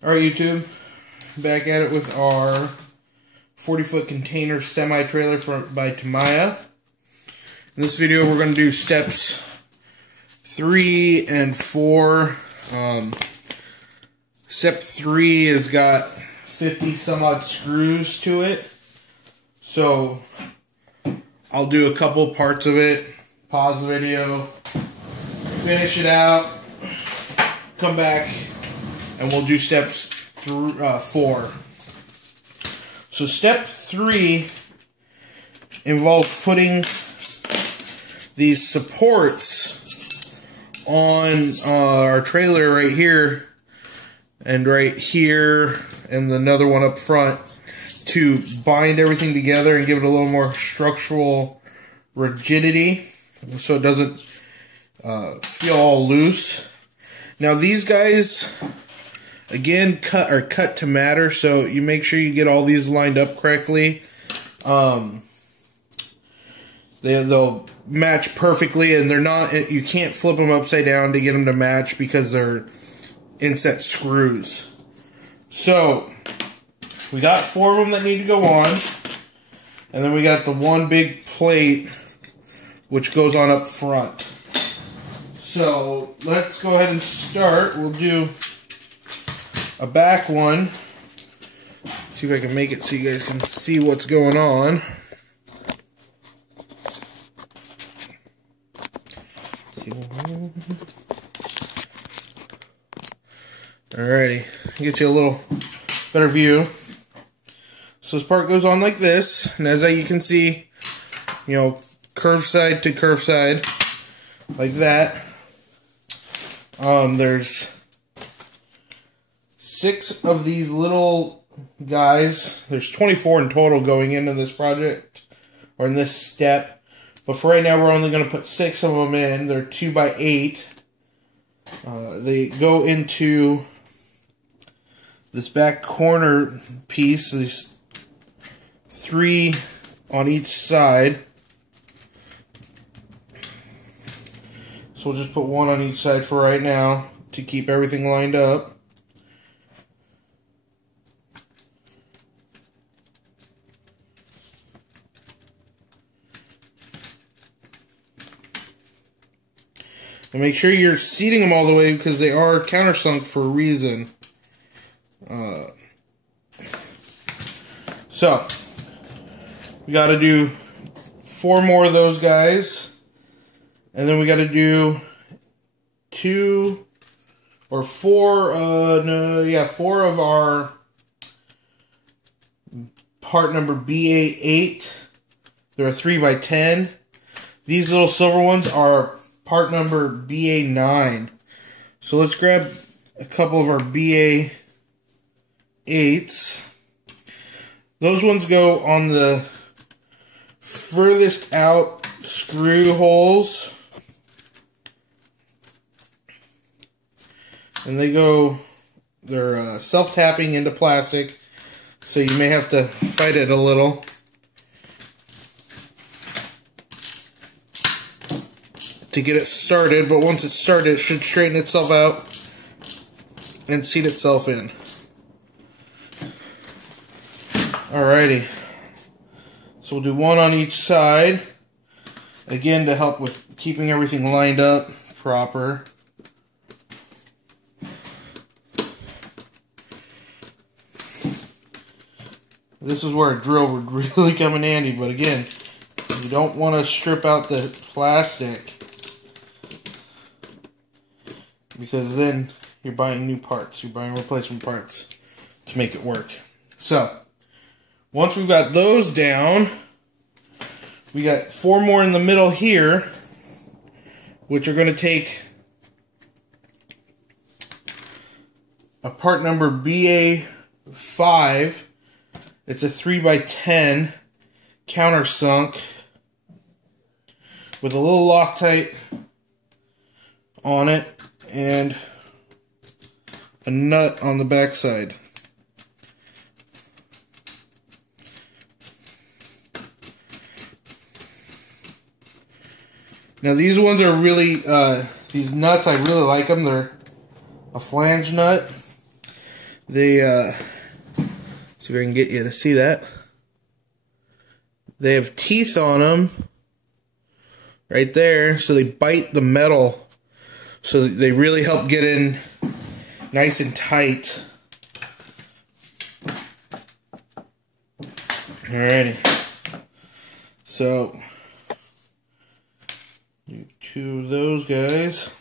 Alright, YouTube, back at it with our 40-foot container semi-trailer by Tamiya. In this video, we're going to do steps 3 and 4. Step 3 has got 50 some odd screws to it. So, I'll do a couple parts of it, pause the video, finish it out, come back, and we'll do steps 4. So step 3 involves putting these supports on our trailer right here and right here and another one up front to bind everything together and give it a little more structural rigidity so it doesn't feel all loose. Now these guys, again, cut to matter, so you make sure you get all these lined up correctly. They'll match perfectly, and they're not. You can't flip them upside down to get them to match because they're inset screws. So we got 4 of them that need to go on, and then we got the one big plate which goes on up front. So let's go ahead and start. We'll do a back one. See if I can make it so you guys can see what's going on. Alrighty, get you a little better view. So this part goes on like this, and as you can see, you know, curve side to curve side, like that. There's 6 of these little guys. There's 24 in total going into this project, or in this step. But for right now, we're only going to put 6 of them in. They're 2x8. They go into this back corner piece. There's 3 on each side. So we'll just put 1 on each side for right now to keep everything lined up. And make sure you're seating them all the way because they are countersunk for a reason. So, we got to do 4 more of those guys. And then we got to do 4 of our part number BA8. They're a 3x10. These little silver ones are part number BA9. So let's grab a couple of our BA8s. Those ones go on the furthest out screw holes. And they're self-tapping into plastic, so you may have to fight it a little. To get it started, but once it's started, it should straighten itself out and seat itself in. Alrighty. So we'll do 1 on each side. Again, to help with keeping everything lined up proper. This is where a drill would really come in handy, but again, you don't want to strip out the plastic because then you're buying new parts. You're buying replacement parts to make it work. So, once we've got those down, we got 4 more in the middle here, which are going to take a part number BA5. It's a 3x10 countersunk with a little Loctite on it and a nut on the backside. Now these ones are really, these nuts, I really like them. They're a flange nut. They, see if I can get you to see that. They have teeth on them right there, so they bite the metal. So they really help get in nice and tight. Alrighty. So, do 2 of those guys.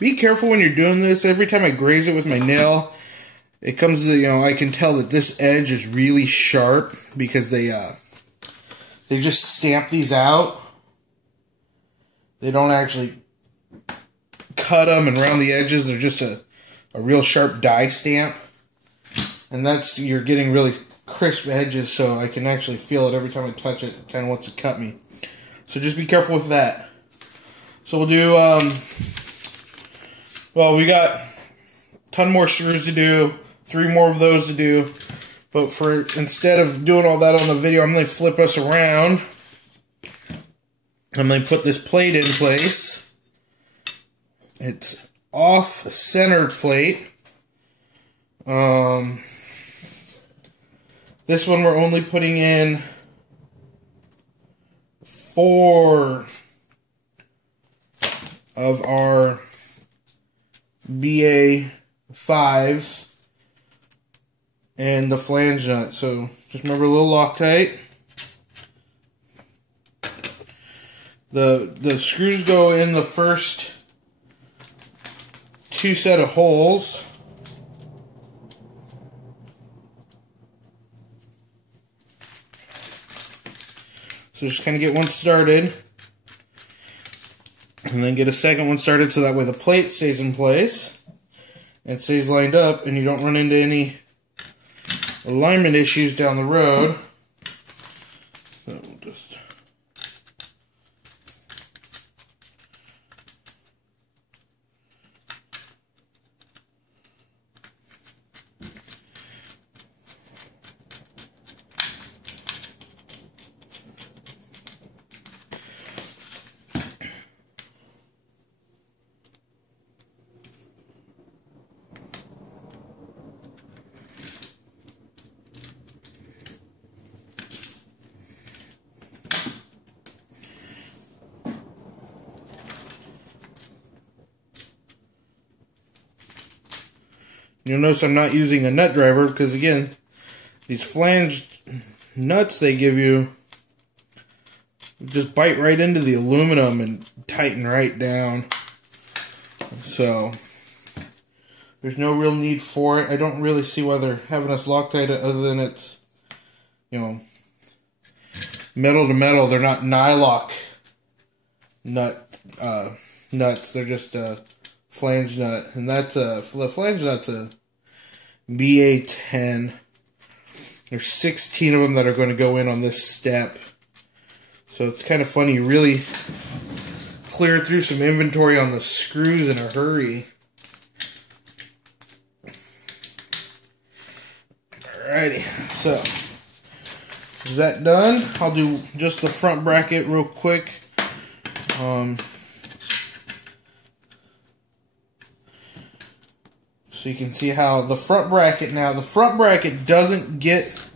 Be careful when you're doing this. Every time I graze it with my nail, it comes to, you know, I can tell that this edge is really sharp because they just stamp these out. They don't actually cut them and round the edges. They're just a real sharp die stamp. And that's, you're getting really crisp edges, so I can actually feel it every time I touch it. It kind of wants to cut me. So just be careful with that. So we'll do, well, we got a ton more screws to do, 3 more of those to do. But instead of doing all that on the video, I'm going to flip us around. I'm going to put this plate in place. It's off-center plate. This one we're only putting in 4 of our BA 5s and the flange nut. So just remember a little Loctite. The screws go in the first 2 set of holes. So just kind of get one started, and then get a second one started so that way the plate stays in place and stays lined up and you don't run into any alignment issues down the road. So we'll just you'll notice I'm not using a nut driver because, again, these flanged nuts they give you just bite right into the aluminum and tighten right down. So there's no real need for it. I don't really see why they're having us Loctite it other than it's, you know, metal to metal. They're not nylock nuts. They're just flange nut, and that's the flange nut's a BA10. There's 16 of them that are going to go in on this step, so it's kind of funny. You really cleared through some inventory on the screws in a hurry. Alrighty, so is that done? I'll do just the front bracket real quick. So you can see how the front bracket doesn't get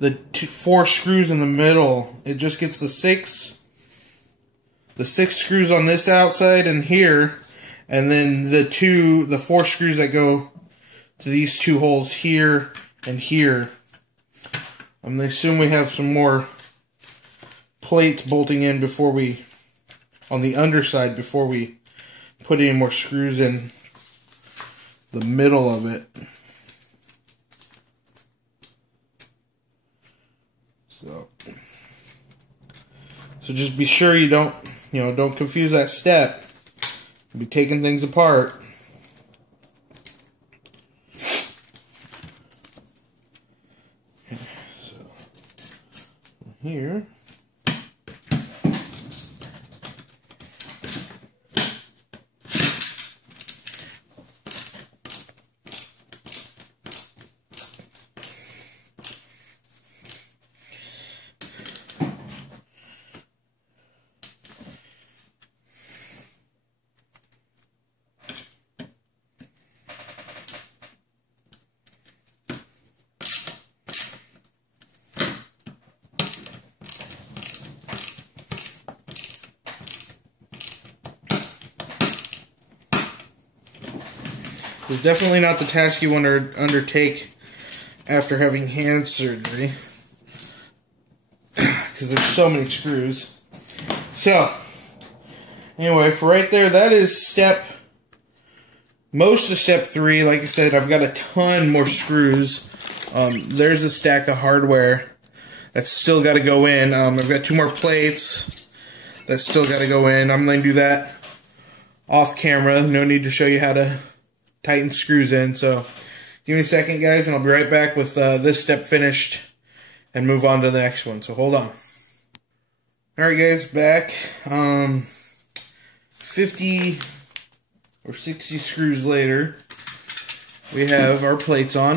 the 4 screws in the middle. It just gets the 6 screws on this outside and here, and then the 4 screws that go to these 2 holes here and here. I'm going to assume we have some more plates bolting in on the underside before we put any more screws in the middle of it. So just be sure you don't confuse that step. You'll be taking things apart. So here. It's definitely not the task you want to undertake after having hand surgery, because there's so many screws. So, anyway, for right there, that is most of step 3. Like I said, I've got a ton more screws. There's a stack of hardware that's still got to go in. I've got 2 more plates that's still got to go in. I'm going to do that off camera. No need to show you how to tighten screws in. So give me a second, guys, and I'll be right back with this step finished and move on to the next one. So hold on. Alright, guys, back. 50 or 60 screws later, we have our plates on.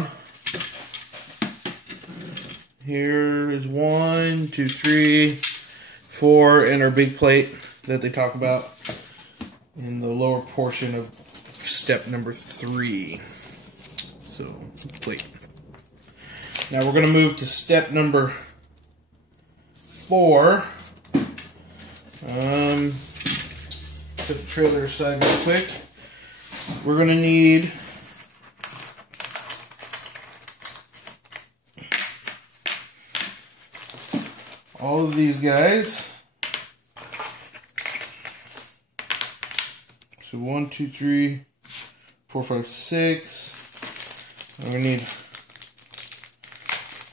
Here is 1, 2, 3, 4, and our big plate that they talk about in the lower portion of step number 3. So, plate. Now we're going to move to step number 4. Put the trailer aside real quick. We're going to need all of these guys. So 1, 2, 3, 4, 5, 6. And we need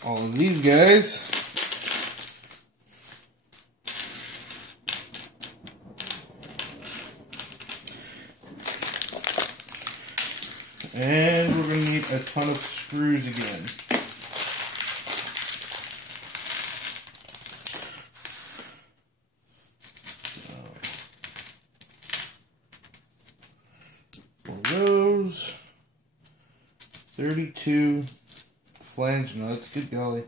all of these guys. And we're going to need a ton of screws again. Those 32 flange nuts. Good golly.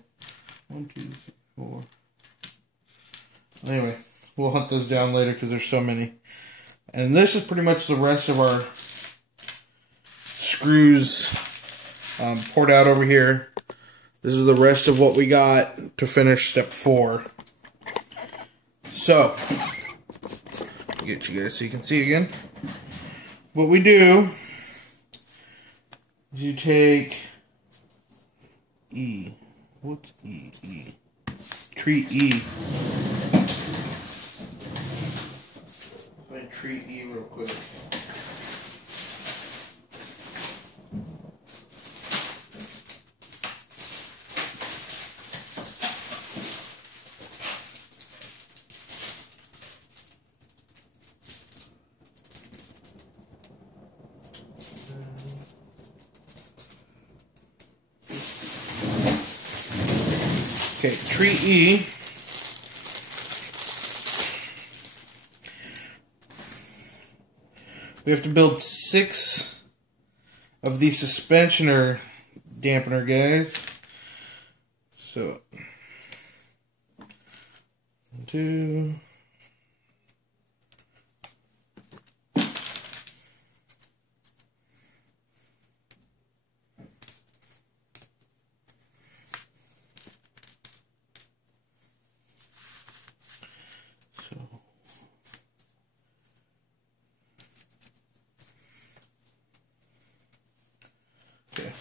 1, 2, 3, 4. Anyway, we'll hunt those down later because there's so many. And this is pretty much the rest of our screws poured out over here. This is the rest of what we got to finish step 4. So, I'll get you guys so you can see again. What we do is you take E. What's E? E. Treat E. Let me treat E real quick. Okay, tree E. We have to build 6 of these suspensioner dampener guys. So, 1, 2.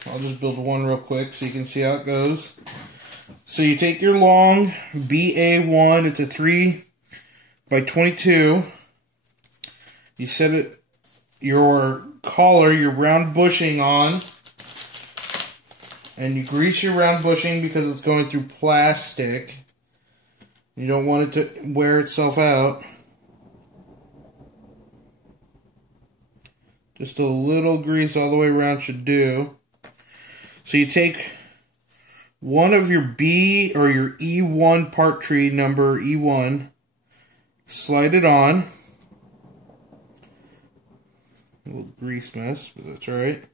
I'll just build one real quick so you can see how it goes. So you take your long BA1, it's a 3x22. You set it, your collar, your round bushing on, and you grease your round bushing because it's going through plastic. You don't want it to wear itself out. Just a little grease all the way around should do. So you take one of your B or your E1 part tree number E1, slide it on. A little grease mess, but that's alright.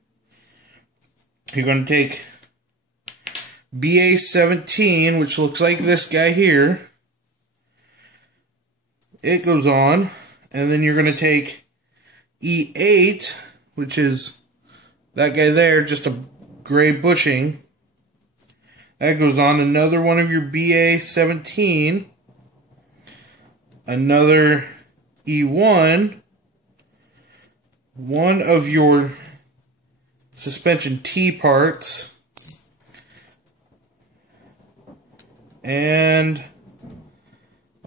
You're going to take BA17, which looks like this guy here. It goes on. And then you're going to take E8, which is that guy there, just a gray bushing. That goes on. Another one of your BA17. Another E1. One of your suspension T parts, and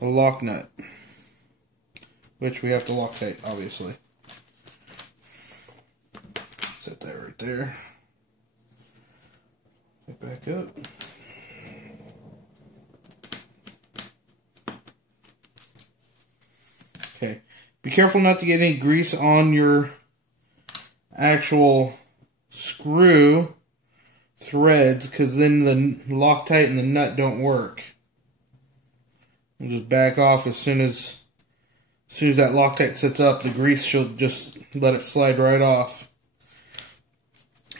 a lock nut, which we have to Loctite, obviously. Set that right there. Get back up. Okay. Be careful not to get any grease on your actual screw threads, because then the Loctite and the nut don't work. We'll just back off as soon as that Loctite sets up. The grease should just let it slide right off.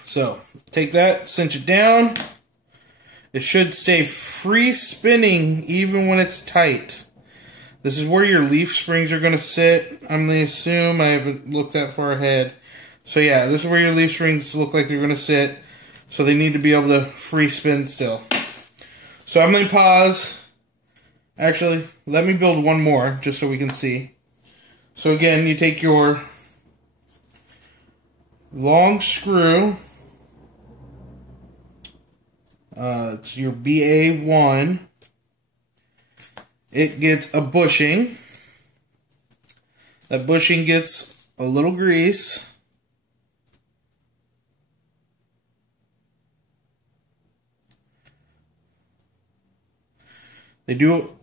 So take that, cinch it down. It should stay free spinning even when it's tight. This is where your leaf springs are going to sit. I'm going to assume. I haven't looked that far ahead. So yeah, this is where your leaf springs look like they're going to sit. So they need to be able to free spin still. So I'm going to pause. Actually, let me build one more just so we can see. So again, you take your long screw. It's your BA1. It gets a bushing. That bushing gets a little grease. They do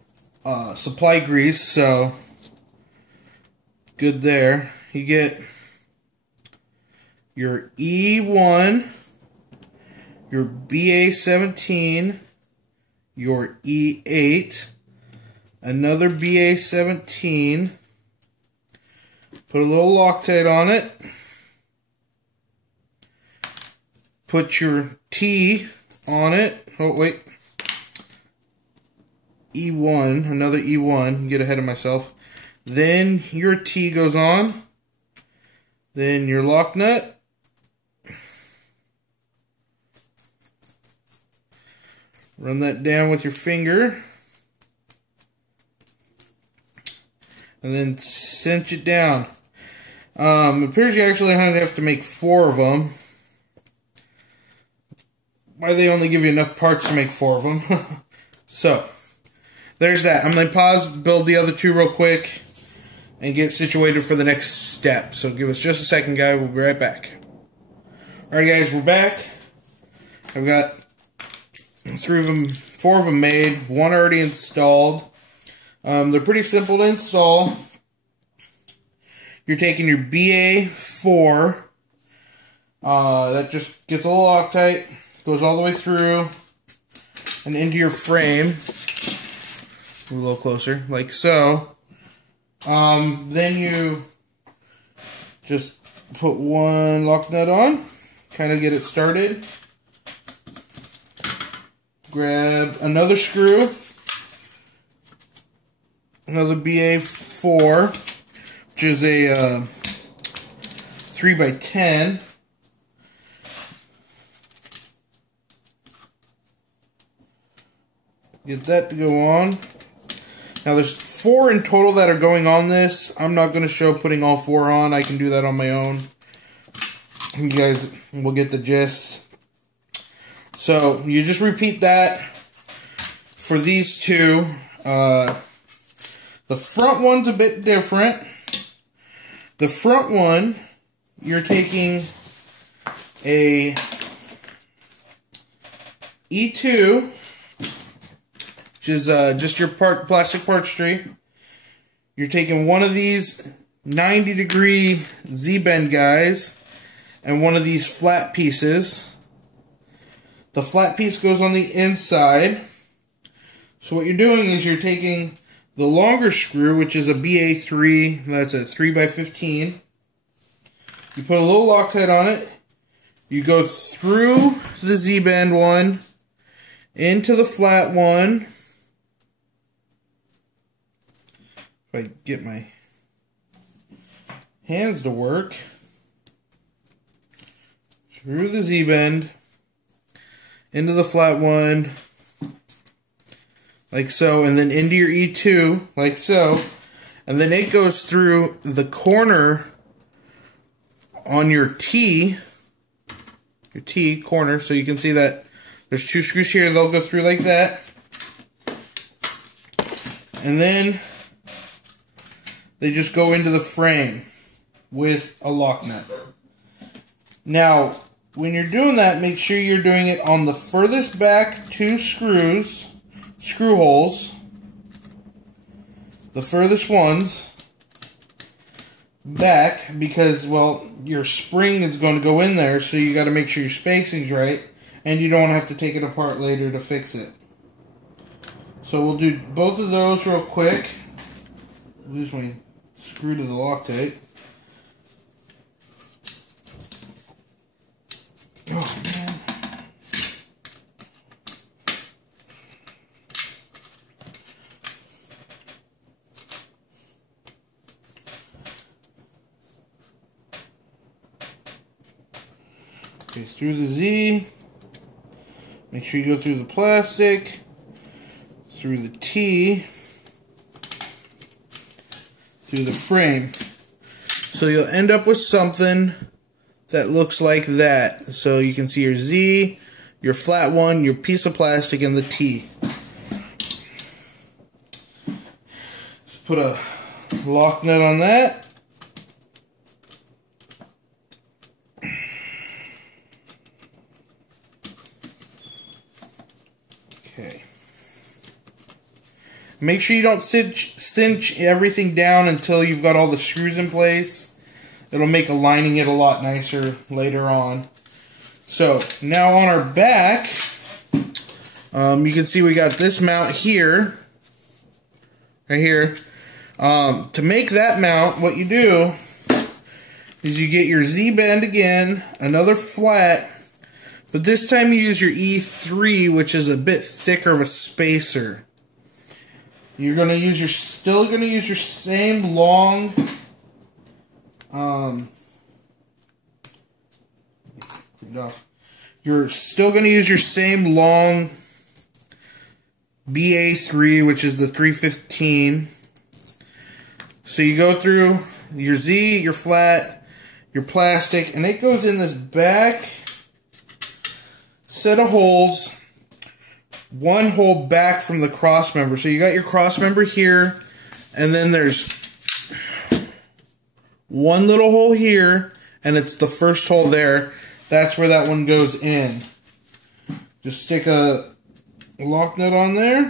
supply grease, so good there. You get your E1, your BA17, your E8, another BA17, put a little Loctite on it, put your T on it, oh wait, E1, another E1, get ahead of myself, then your T goes on, then your lock nut, run that down with your finger, and then cinch it down. It appears you actually have to make 4 of them. Why they only give you enough parts to make 4 of them. So, there's that. I'm going to pause, build the other 2 real quick, and get situated for the next step. So give us just a second, guys. We'll be right back. Alright, guys, we're back. I've got 4 of them made, 1 already installed. They're pretty simple to install. You're taking your BA4, that just gets a little Loctite, goes all the way through and into your frame. A little closer, like so. Then you just put 1 lock nut on, kind of get it started. Grab another screw, another BA4, which is a 3x10. Get that to go on. Now there's 4 in total that are going on this. I'm not going to show putting all 4 on. I can do that on my own. You guys will get the gist. So you just repeat that for these 2. The front one's a bit different. The front one, you're taking a E2, which is just your plastic parts tree. You're taking one of these 90-degree Z-bend guys and one of these flat pieces. The flat piece goes on the inside. So what you're doing is you're taking the longer screw, which is a BA3, that's a 3x15. You put a little Loctite on it. You go through the Z-bend one, into the flat one. If I get my hands to work. Through the Z-bend, into the flat one, like so, and then into your E2, like so, and then it goes through the corner on your T, your T corner, so you can see that there's 2 screws here. They'll go through like that. And then they just go into the frame with a lock nut. Now, when you're doing that, make sure you're doing it on the furthest back 2 screw holes. The furthest ones back, because, well, your spring is going to go in there, so you got to make sure your spacing's right, and you don't have to take it apart later to fix it. So we'll do both of those real quick. Lose my screw to the Loctite. Oh, man. Okay, through the Z. Make sure you go through the plastic, through the T, through the frame. So you'll end up with something that looks like that. So you can see your Z, your flat one, your piece of plastic, and the T. Just put a lock nut on that. Okay. Make sure you don't cinch everything down until you've got all the screws in place. It'll make aligning it a lot nicer later on. So, now on our back, you can see we got this mount here. Right here. To make that mount, what you do is you get your Z-bend again, another flat, but this time you use your E3, which is a bit thicker of a spacer. You're gonna use still gonna use your same long you're still gonna use your same long BA3, which is the 315. So you go through your Z, your flat, your plastic, and it goes in this back set of holes. One hole back from the cross member. So you got your cross member here, and then there's one little hole here, and it's the first hole there. That's where that one goes in. Just stick a lock nut on there.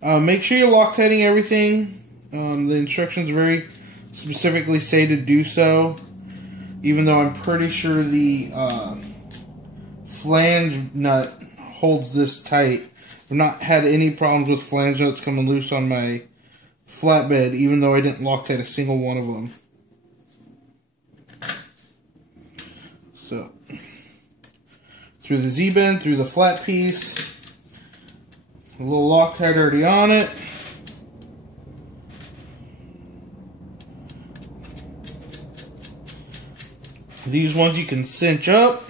Make sure you're Loctiting everything. The instructions very specifically say to do so, even though I'm pretty sure the flange nut holds this tight. I've not had any problems with flange nuts coming loose on my flatbed, even though I didn't Loctite a single one of them. So, through the Z-bend, through the flat piece, a little Loctite already on it. These ones you can cinch up.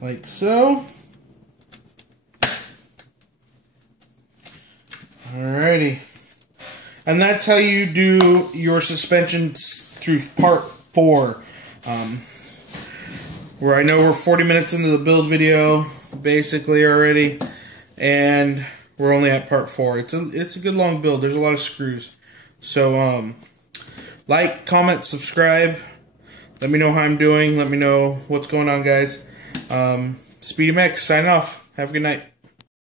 Like so. Alrighty. And that's how you do your suspension through part 4. Where I know we're 40 minutes into the build video, basically already. And we're only at part 4. It's a good long build. There's a lot of screws. So, like, comment, subscribe. Let me know how I'm doing. Let me know what's going on, guys. Speedy Max, signing off. Have a good night.